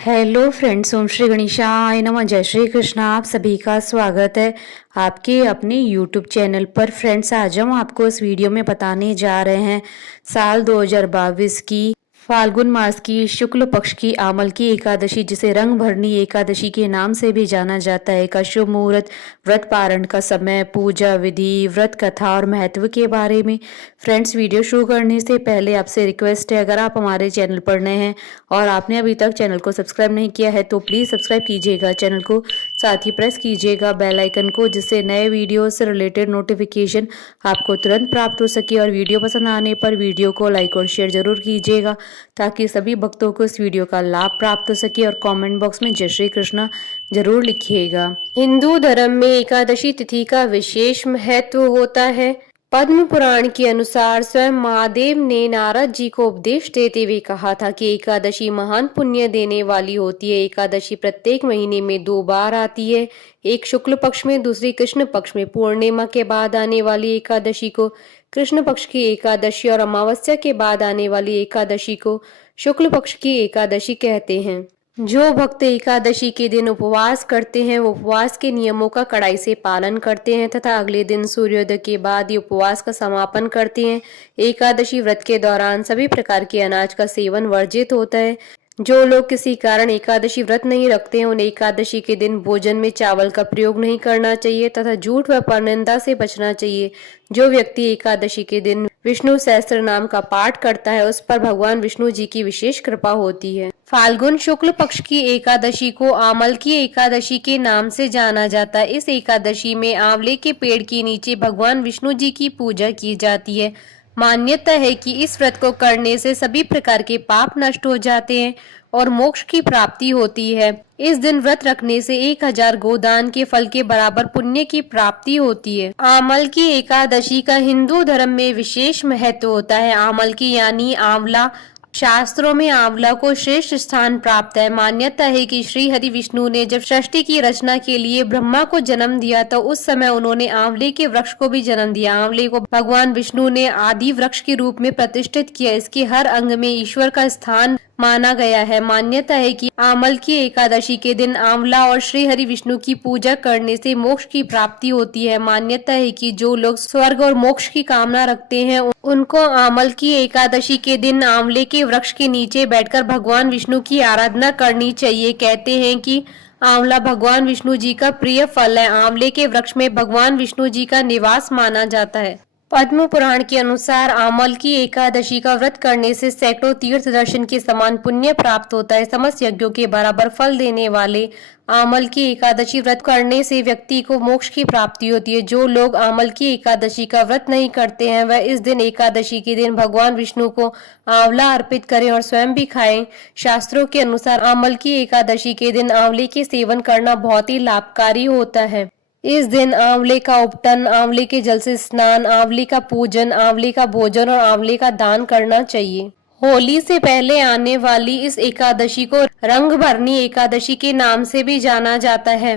Hello friends, ओम श्री गणेशाय नमः। जय श्री कृष्णा। आप सभी का स्वागत है आपके अपने यूट्यूब चैनल पर। फ्रेंड्स, आज हम आपको इस वीडियो में बताने जा रहे हैं साल 2022 की फाल्गुन मास की शुक्ल पक्ष की आमल की एकादशी, जिसे रंग भरनी एकादशी के नाम से भी जाना जाता है, का शुभ मुहूर्त, व्रत पारण का समय, पूजा विधि, व्रत कथा और महत्व के बारे में। फ्रेंड्स, वीडियो शुरू करने से पहले आपसे रिक्वेस्ट है, अगर आप हमारे चैनल पर नए हैं और आपने अभी तक चैनल को सब्सक्राइब नहीं किया है तो प्लीज़ सब्सक्राइब कीजिएगा चैनल को, साथ ही प्रेस कीजिएगा बेल आइकन को, जिससे नए वीडियो से रिलेटेड नोटिफिकेशन आपको तुरंत प्राप्त हो सके। और वीडियो पसंद आने पर वीडियो को लाइक और शेयर जरूर कीजिएगा ताकि सभी भक्तों को इस वीडियो का लाभ प्राप्त हो सके। और कमेंट बॉक्स में जय श्री कृष्णा जरूर लिखिएगा। हिंदू धर्म में एकादशी तिथि का विशेष महत्व होता है। पद्म पुराण के अनुसार स्वयं महादेव ने नारद जी को उपदेश देते हुए कहा था कि एकादशी महान पुण्य देने वाली होती है। एकादशी प्रत्येक महीने में 2 बार आती है, एक शुक्ल पक्ष में, दूसरी कृष्ण पक्ष में। पूर्णिमा के बाद आने वाली एकादशी को कृष्ण पक्ष की एकादशी और अमावस्या के बाद आने वाली एकादशी को शुक्ल पक्ष की एकादशी कहते हैं। जो भक्त एकादशी के दिन उपवास करते हैं वो उपवास के नियमों का कड़ाई से पालन करते हैं तथा अगले दिन सूर्योदय के बाद ही उपवास का समापन करते हैं। एकादशी व्रत के दौरान सभी प्रकार के अनाज का सेवन वर्जित होता है। जो लोग किसी कारण एकादशी व्रत नहीं रखते हैं उन्हें एकादशी के दिन भोजन में चावल का प्रयोग नहीं करना चाहिए तथा झूठ व परनिंदा से बचना चाहिए। जो व्यक्ति एकादशी के दिन विष्णु सहस्त्र नाम का पाठ करता है उस पर भगवान विष्णु जी की विशेष कृपा होती है। फाल्गुन शुक्ल पक्ष की एकादशी को आमल की एकादशी के नाम से जाना जाता है। इस एकादशी में आंवले के पेड़ के नीचे भगवान विष्णु जी की पूजा की जाती है। मान्यता है कि इस व्रत को करने से सभी प्रकार के पाप नष्ट हो जाते हैं और मोक्ष की प्राप्ति होती है। इस दिन व्रत रखने से 1000 गोदान के फल के बराबर पुण्य की प्राप्ति होती है। आमल की एकादशी का हिंदू धर्म में विशेष महत्व होता है। आमल की यानी आंवला, शास्त्रों में आंवला को श्रेष्ठ स्थान प्राप्त है। मान्यता है कि श्री हरि विष्णु ने जब सृष्टि की रचना के लिए ब्रह्मा को जन्म दिया तो उस समय उन्होंने आंवले के वृक्ष को भी जन्म दिया। आंवले को भगवान विष्णु ने आदि वृक्ष के रूप में प्रतिष्ठित किया। इसके हर अंग में ईश्वर का स्थान माना गया है। मान्यता है कि आमल की एकादशी के दिन आंवला और श्री हरि विष्णु की पूजा करने से मोक्ष की प्राप्ति होती है। मान्यता है कि जो लोग स्वर्ग और मोक्ष की कामना रखते हैं उनको आमल की एकादशी के दिन आंवले के वृक्ष के नीचे बैठकर भगवान विष्णु की आराधना करनी चाहिए। कहते हैं कि आंवला भगवान विष्णु जी का प्रिय फल है। आंवले के वृक्ष में भगवान विष्णु जी का निवास माना जाता है। पद्म पुराण के अनुसार आमल की एकादशी का व्रत करने से सैकड़ों तीर्थ दर्शन के समान पुण्य प्राप्त होता है। समस्त यज्ञों के बराबर फल देने वाले आमल की एकादशी व्रत करने से व्यक्ति को मोक्ष की प्राप्ति होती है। जो लोग आमल की एकादशी का व्रत नहीं करते हैं वह इस दिन एकादशी के दिन भगवान विष्णु को आंवला अर्पित करें और स्वयं भी खाएं। शास्त्रों के अनुसार आमल की एकादशी के दिन आंवले के सेवन करना बहुत ही लाभकारी होता है। इस दिन आंवले का उपटन, आंवले के जल से स्नान, आंवले का पूजन, आंवले का भोजन और आंवले का दान करना चाहिए। होली से पहले आने वाली इस एकादशी को रंग भरनी एकादशी के नाम से भी जाना जाता है।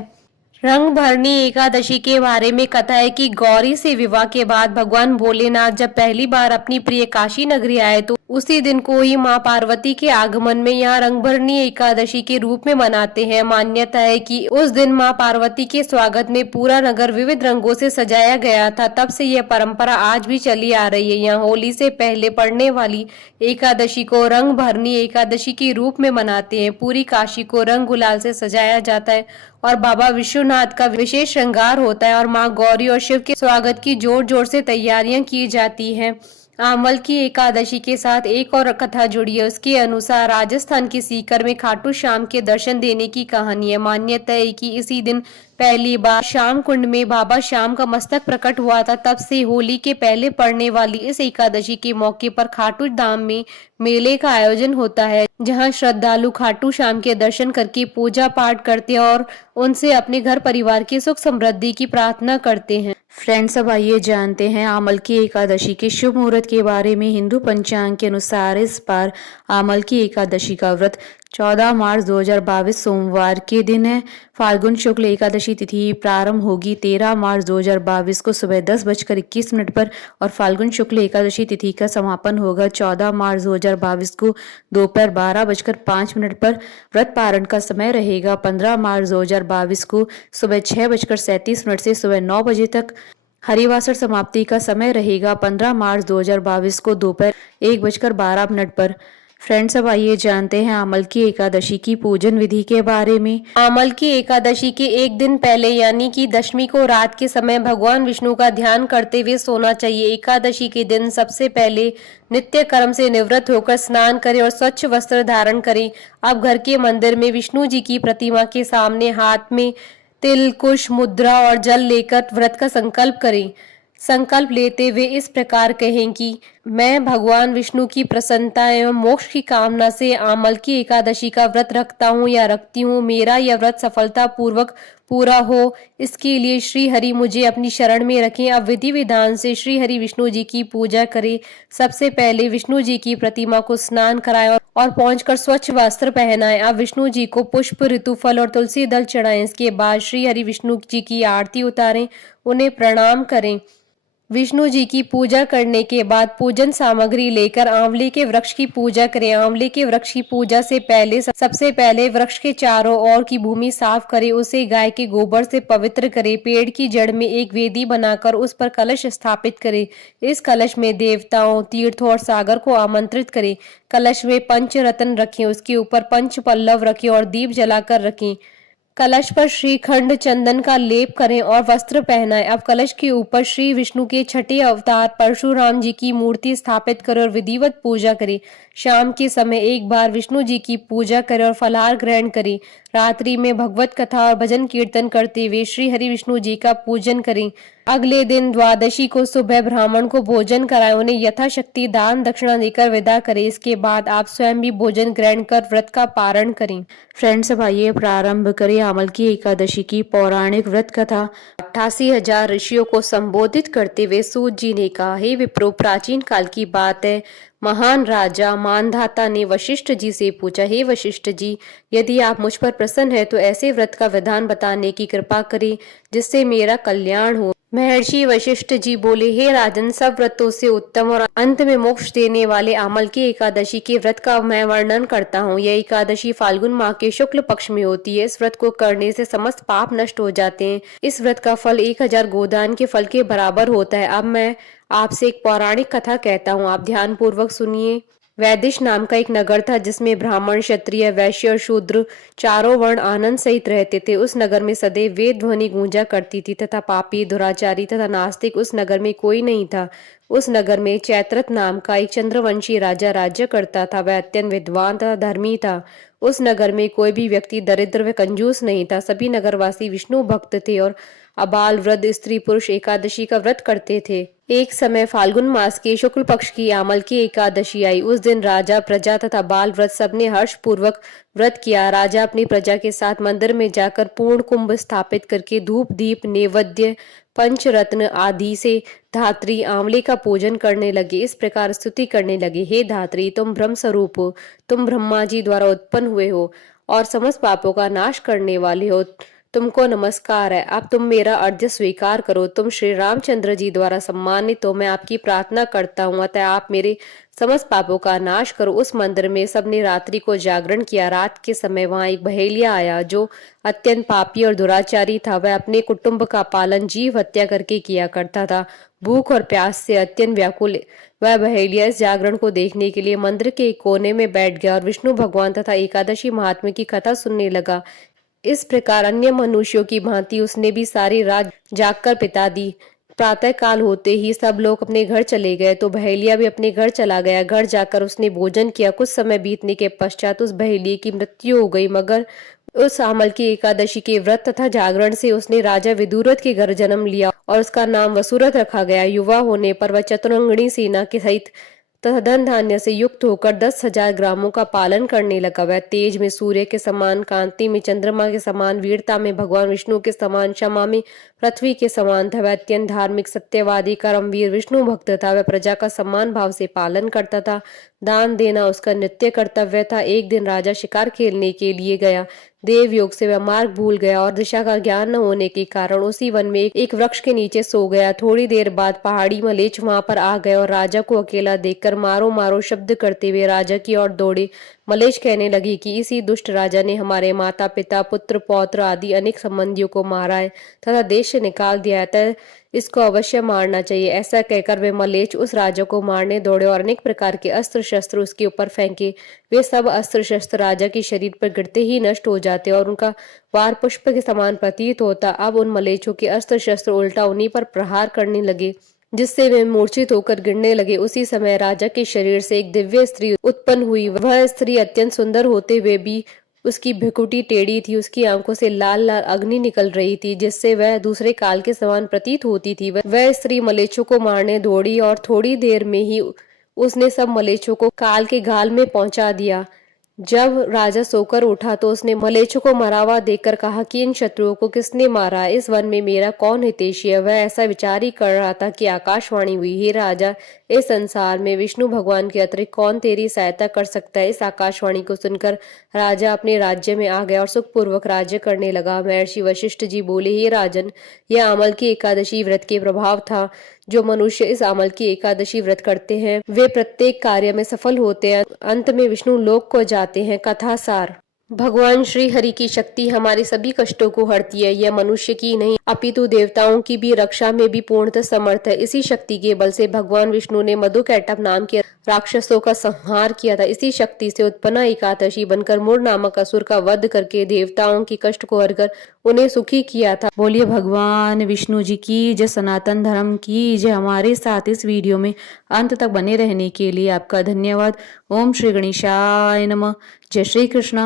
रंग भरनी एकादशी के बारे में कथा है कि गौरी से विवाह के बाद भगवान भोलेनाथ जब पहली बार अपनी प्रिय काशी नगरी आए तो उसी दिन को ही माँ पार्वती के आगमन में यहाँ रंग भरनी एकादशी के रूप में मनाते हैं। मान्यता है कि उस दिन माँ पार्वती के स्वागत में पूरा नगर विविध रंगों से सजाया गया था। तब से यह परंपरा आज भी चली आ रही है। यहाँ होली से पहले पड़ने वाली एकादशी को रंग भरनी एकादशी के रूप में मनाते हैं। पूरी काशी को रंग गुलाल से सजाया जाता है और बाबा विश्वनाथ का विशेष श्रृंगार होता है और माँ गौरी और शिव के स्वागत की जोर जोर से तैयारियां की जाती हैं। आमल की एकादशी के साथ एक और कथा जुड़ी है। उसके अनुसार राजस्थान के सीकर में खाटू श्याम के दर्शन देने की कहानी है। मान्यता है कि इसी दिन पहली बार श्याम कुंड में बाबा श्याम का मस्तक प्रकट हुआ था। तब से होली के पहले पड़ने वाली इस एकादशी के मौके पर खाटू धाम में मेले का आयोजन होता है, जहां श्रद्धालु खाटू श्याम के दर्शन करके पूजा पाठ करते हैं और उनसे अपने घर परिवार की सुख समृद्धि की प्रार्थना करते हैं। फ्रेंड्स, अब आइए जानते हैं आमल की एकादशी के शुभ मुहूर्त के बारे में। हिंदू पंचांग के अनुसार इस बार आमल की एकादशी का व्रत 14 मार्च 2022 सोमवार के दिन है। फाल्गुन शुक्ल एकादशी तिथि प्रारंभ होगी 13 मार्च 2022 को सुबह 10:21 पर और फाल्गुन शुक्ल एकादशी तिथि का समापन होगा 14 मार्च 2022 को दोपहर 12:05 पर। व्रत पारण का समय रहेगा 15 मार्च 2022 को सुबह 6:37 से सुबह 9 बजे तक। हरिवासर समाप्ति का समय रहेगा 15 मार्च 2022 को दोपहर 1:12 पर। फ्रेंड्स, अब आइए जानते हैं आमल की एकादशी की पूजन विधि के बारे में। आमल की एकादशी के एक दिन पहले यानी कि दशमी को रात के समय भगवान विष्णु का ध्यान करते हुए सोना चाहिए। एकादशी के दिन सबसे पहले नित्य कर्म से निवृत्त होकर स्नान करें और स्वच्छ वस्त्र धारण करें। आप घर के मंदिर में विष्णु जी की प्रतिमा के सामने हाथ में तिल, कुश, मुद्रा और जल लेकर व्रत का संकल्प करें। संकल्प लेते हुए इस प्रकार कहें कि मैं भगवान विष्णु की प्रसन्नता एवं मोक्ष की कामना से आमल की एकादशी का व्रत रखता हूँ या रखती हूँ। मेरा यह व्रत सफलता पूर्वक पूरा हो, इसके लिए श्री हरि मुझे अपनी शरण में रखें। अब विधि विधान से श्री हरि विष्णु जी की पूजा करें। सबसे पहले विष्णु जी की प्रतिमा को स्नान कराएं और पहुंचकर स्वच्छ वस्त्र पहनाएं। अब विष्णु जी को पुष्प, ऋतु फल और तुलसी दल चढ़ाएं। इसके बाद श्री हरि विष्णु जी की आरती उतारें, उन्हें प्रणाम करें। विष्णु जी की पूजा करने के बाद पूजन सामग्री लेकर आंवले के वृक्ष की पूजा करें। आंवले के वृक्ष की पूजा से पहले सबसे पहले वृक्ष के चारों ओर की भूमि साफ करें, उसे गाय के गोबर से पवित्र करें। पेड़ की जड़ में एक वेदी बनाकर उस पर कलश स्थापित करें। इस कलश में देवताओं, तीर्थों और सागर को आमंत्रित करें। कलश में पंच रत्न रखें, उसके ऊपर पंच पल्लव रखें और दीप जलाकर रखें। कलश पर श्रीखंड चंदन का लेप करें और वस्त्र पहनाएं। अब कलश के ऊपर श्री विष्णु के छठे अवतार परशुराम जी की मूर्ति स्थापित करें और विधिवत पूजा करें। शाम के समय एक बार विष्णु जी की पूजा करें और फलाहार ग्रहण करें। रात्रि में भगवत कथा और भजन कीर्तन करते हुए श्री हरि विष्णु जी का पूजन करें। अगले दिन द्वादशी को सुबह ब्राह्मण को भोजन कराएं, उन्हें यथाशक्ति दान दक्षिणा देकर विदा करें। इसके बाद आप स्वयं भी भोजन ग्रहण कर व्रत का पारण करें। फ्रेंड्स, अब आइए प्रारंभ करें आमल की एकादशी की पौराणिक व्रत कथा। 88,000 ऋषियों को संबोधित करते हुए सूत जी ने कहा, हे विप्रो, प्राचीन काल की बात है। महान राजा मानधाता ने वशिष्ठ जी से पूछा, हे वशिष्ठ जी, यदि आप मुझ पर प्रसन्न है तो ऐसे व्रत का विधान बताने की कृपा करें जिससे मेरा कल्याण हो। महर्षि वशिष्ठ जी बोले, हे राजन, सब व्रतों से उत्तम और अंत में मोक्ष देने वाले आमल की एकादशी के व्रत का मैं वर्णन करता हूँ। यह एकादशी फाल्गुन माह के शुक्ल पक्ष में होती है। इस व्रत को करने से समस्त पाप नष्ट हो जाते हैं। इस व्रत का फल 1000 गोदान के फल के बराबर होता है। अब मैं आपसे एक पौराणिक कथा कहता हूँ, आप ध्यान पूर्वक सुनिए। वैदिश नाम का एक नगर था जिसमें ब्राह्मण, क्षत्रिय, वैश्य और शूद्र चारों वर्ण आनंद सहित रहते थे। उस नगर में सदैव वेद ध्वनि गूंजा करती थी तथा पापी, दुराचारी तथा नास्तिक उस नगर में कोई नहीं था। उस नगर में चैत्रथ नाम का एक चंद्रवंशी राजा राज्य करता था। वह अत्यंत विद्वान तथा धर्मी था। उस नगर में कोई भी व्यक्ति दरिद्र व कंजूस नहीं था। सभी नगरवासी विष्णु भक्त थे और अबाल, वृद्ध, स्त्री, पुरुष एकादशी का व्रत करते थे। एक समय फाल्गुन मास के शुक्ल पक्ष की आमल की एकादशी आई। उस दिन राजा, प्रजा तथा बाल वृद्ध सबने हर्ष पूर्वक व्रत किया। राजा अपनी प्रजा के साथ मंदिर में जाकर पूर्ण कुंभ स्थापित करके धूप, दीप, नैवेद्य, पंचरत्न आदि से धात्री आंवले का पूजन करने लगे। इस प्रकार स्तुति करने लगे, हे धात्री, तुम ब्रह्म स्वरूप हो, तुम ब्रह्मा जी द्वारा उत्पन्न हुए हो और समस्त पापों का नाश करने वाले हो। तुमको नमस्कार है। अब तुम मेरा अर्घ्य स्वीकार करो। तुम श्री रामचंद्र जी द्वारा सम्मानित हो। मैं आपकी प्रार्थना करता हूँ, अतः आप मेरे समस्त पापों का नाश करो। उस मंदिर में सबने रात्रि को जागरण किया। रात के समय वहां एक बहेलिया आया जो अत्यंत पापी और दुराचारी था। वह अपने कुटुंब का पालन जीव हत्या करके किया करता था। भूख और प्यास से अत्यंत व्याकुल वह बहेलिया इस जागरण को देखने के लिए मंदिर के एक कोने में बैठ गया और विष्णु भगवान तथा एकादशी महात्म्य की कथा सुनने लगा। इस प्रकार अन्य मनुष्यों की भांति उसने भी सारी रात जागकर बिता दी। प्रातः काल होते ही सब लोग अपने घर चले गए तो बहेलिया भी अपने घर चला गया। घर जाकर उसने भोजन किया। कुछ समय बीतने के पश्चात उस बहेलिये की मृत्यु हो गई, मगर उस आमल की एकादशी के व्रत तथा जागरण से उसने राजा विदुरथ के घर जन्म लिया और उसका नाम वसुरथ रखा गया। युवा होने पर वह चतुरंगिणी सेना के सहित तथा धन धान्य से युक्त होकर 10,000 ग्रामों का पालन करने लगा। वह तेज में सूर्य के समान, कांति में चंद्रमा के समान, वीरता में भगवान विष्णु के समान, क्षमा में पृथ्वी के समान था। वह अत्यंत धार्मिक, सत्यवादी, कर्मवीर, विष्णु भक्त था। वह प्रजा का सम्मान भाव से पालन करता था। दान देना उसका नित्य कर्तव्य था। एक दिन राजा शिकार खेलने के लिए गया। देव योग से वह मार्ग भूल गया और दिशा का ज्ञान न होने के कारण उसी वन में एक वृक्ष के नीचे सो गया। थोड़ी देर बाद पहाड़ी मलेच्छ वहां पर आ गए और राजा को अकेला देखकर मारो मारो शब्द करते हुए राजा की ओर दौड़े। मलेच्छ कहने लगी कि इसी दुष्ट राजा ने हमारे माता पिता पुत्र पौत्र आदि अनेक संबंधियों को मारा है तथा देश से निकाल दिया है, अतः इसको अवश्य मारना चाहिए। ऐसा कहकर वे मलेच्छ उस राजा को मारने दौड़े और अनेक प्रकार के अस्त्र शस्त्र उसके ऊपर फेंके। वे सब अस्त्र शस्त्र राजा के शरीर पर गिरते ही नष्ट हो जाते और उनका वार पुष्प के समान प्रतीत होता। अब उन मलेच्छों के अस्त्र शस्त्र उल्टा उन्हीं पर प्रहार करने लगे, जिससे वे मूर्छित होकर गिरने लगे। उसी समय राजा के शरीर से एक दिव्य स्त्री उत्पन्न हुई। वह स्त्री अत्यंत सुंदर होते हुए भी उसकी भ्रुकुटी टेढ़ी थी। उसकी आंखों से लाल लाल अग्नि निकल रही थी, जिससे वह दूसरे काल के समान प्रतीत होती थी। वह स्त्री मलेच्छों को मारने दौड़ी और थोड़ी देर में ही उसने सब मलेच्छों को काल के गाल में पहुंचा दिया। जब राजा सोकर उठा तो उसने मलेच्छों को मरा हुआ देखकर कहा कि इन शत्रुओं को किसने मारा, इस वन में मेरा कौन हितैषी है। वह ऐसा विचार ही कर रहा था कि आकाशवाणी हुई, हे राजा, इस संसार में विष्णु भगवान के अतिरिक्त कौन तेरी सहायता कर सकता है। इस आकाशवाणी को सुनकर राजा अपने राज्य में आ गया और सुखपूर्वक राज्य करने लगा। महर्षि वशिष्ठ जी बोले, हे राजन, यह अमल की एकादशी व्रत के प्रभाव था। जो मनुष्य इस अमल की एकादशी व्रत करते हैं वे प्रत्येक कार्य में सफल होते हैं, अंत में विष्णु लोक को जाते हैं। कथा सार। भगवान श्री हरि की शक्ति हमारे सभी कष्टों को हरती है। यह मनुष्य की नहीं अपितु देवताओं की भी रक्षा में भी पूर्णतः समर्थ है। इसी शक्ति के बल से भगवान विष्णु ने मधुकैटभ नाम के राक्षसों का संहार किया था। इसी शक्ति से उत्पन्न एकादशी बनकर मुर नामक असुर का वध करके देवताओं की कष्ट को हरकर उन्हें सुखी किया था। बोलिए भगवान विष्णु जी की जय, सनातन धर्म की जय। हमारे साथ इस वीडियो में अंत तक बने रहने के लिए आपका धन्यवाद। ओम श्री गणेशाय नमः। जय श्री कृष्णा।